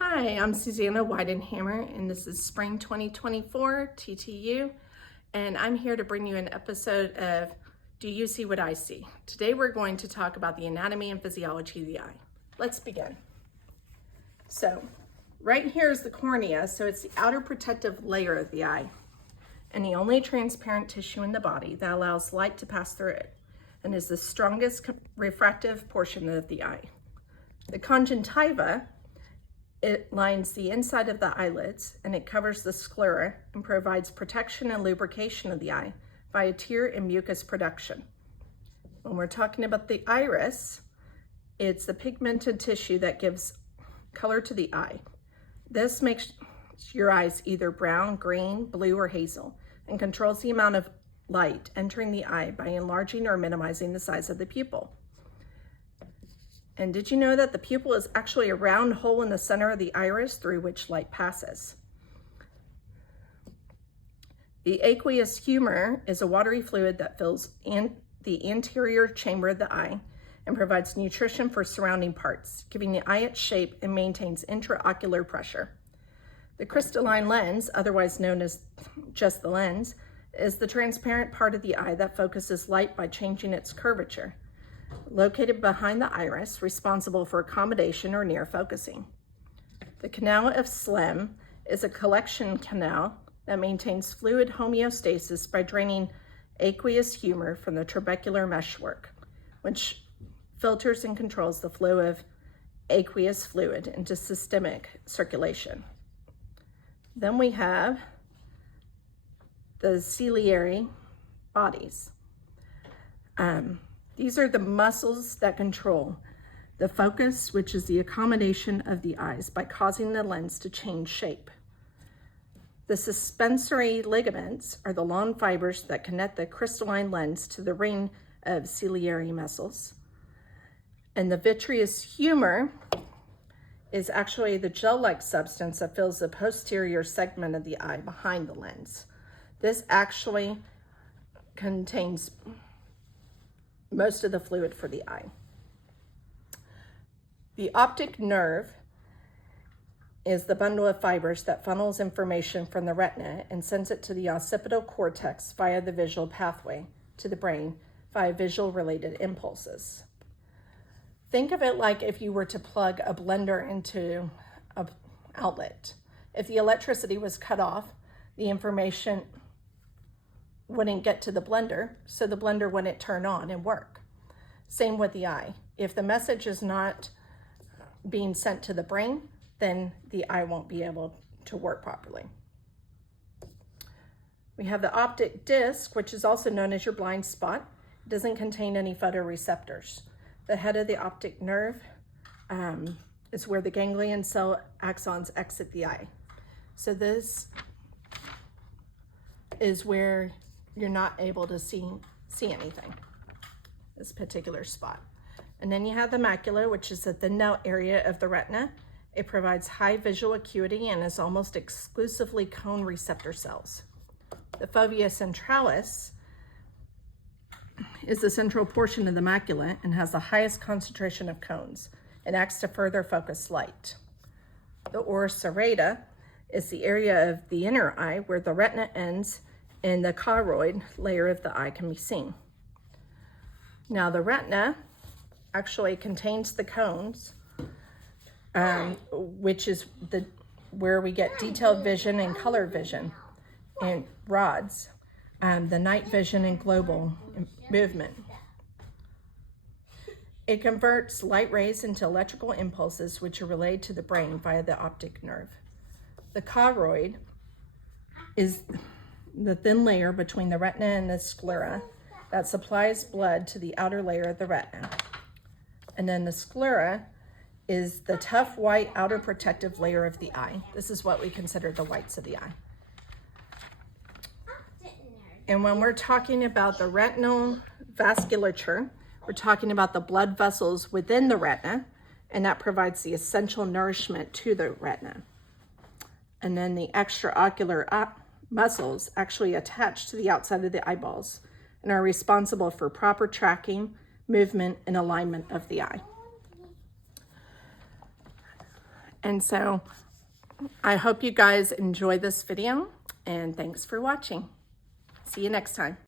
Hi, I'm Susanna Weidenhammer, and this is Spring 2024 TTU, and I'm here to bring you an episode of Do You See What I See? Today we're going to talk about the anatomy and physiology of the eye. Let's begin. So, right here is the cornea, so it's the outer protective layer of the eye, and the only transparent tissue in the body that allows light to pass through it, and is the strongest refractive portion of the eye. The conjunctiva, it lines the inside of the eyelids, and it covers the sclera and provides protection and lubrication of the eye via tear and mucus production. When we're talking about the iris, it's the pigmented tissue that gives color to the eye. This makes your eyes either brown, green, blue, or hazel, and controls the amount of light entering the eye by enlarging or minimizing the size of the pupil. And did you know that the pupil is actually a round hole in the center of the iris through which light passes? The aqueous humor is a watery fluid that fills in the anterior chamber of the eye and provides nutrition for surrounding parts, giving the eye its shape and maintains intraocular pressure. The crystalline lens, otherwise known as just the lens, is the transparent part of the eye that focuses light by changing its curvature, located behind the iris, responsible for accommodation or near focusing. The canal of Slem is a collection canal that maintains fluid homeostasis by draining aqueous humor from the trabecular meshwork, which filters and controls the flow of aqueous fluid into systemic circulation. Then we have the ciliary bodies. These are the muscles that control the focus, which is the accommodation of the eyes by causing the lens to change shape. The suspensory ligaments are the long fibers that connect the crystalline lens to the ring of ciliary muscles. And the vitreous humor is actually the gel-like substance that fills the posterior segment of the eye behind the lens. This actually contains most of the fluid for the eye. The optic nerve is the bundle of fibers that funnels information from the retina and sends it to the occipital cortex via the visual pathway to the brain via visual-related impulses. Think of it like if you were to plug a blender into an outlet. If the electricity was cut off, the information wouldn't get to the blender, so the blender wouldn't turn on and work. Same with the eye. If the message is not being sent to the brain, then the eye won't be able to work properly. We have the optic disc, which is also known as your blind spot. It doesn't contain any photoreceptors. The head of the optic nerve is where the ganglion cell axons exit the eye. So this is where you're not able to see anything, this particular spot. And then you have the macula, which is the thin out area of the retina. It provides high visual acuity and is almost exclusively cone receptor cells. The fovea centralis is the central portion of the macula and has the highest concentration of cones. It acts to further focus light. The ora serrata is the area of the inner eye where the retina ends and the choroid layer of the eye can be seen. Now the retina actually contains the cones, which is where we get detailed vision and color vision, and rods, the night vision and global movement. It converts light rays into electrical impulses, which are relayed to the brain via the optic nerve. The choroid is the thin layer between the retina and the sclera that supplies blood to the outer layer of the retina. And then the sclera is the tough white outer protective layer of the eye. This is what we consider the whites of the eye. And when we're talking about the retinal vasculature, we're talking about the blood vessels within the retina, and that provides the essential nourishment to the retina. And then the extraocular muscles actually attach to the outside of the eyeballs and are responsible for proper tracking, movement, and alignment of the eye. And so I hope you guys enjoy this video, and thanks for watching. See you next time.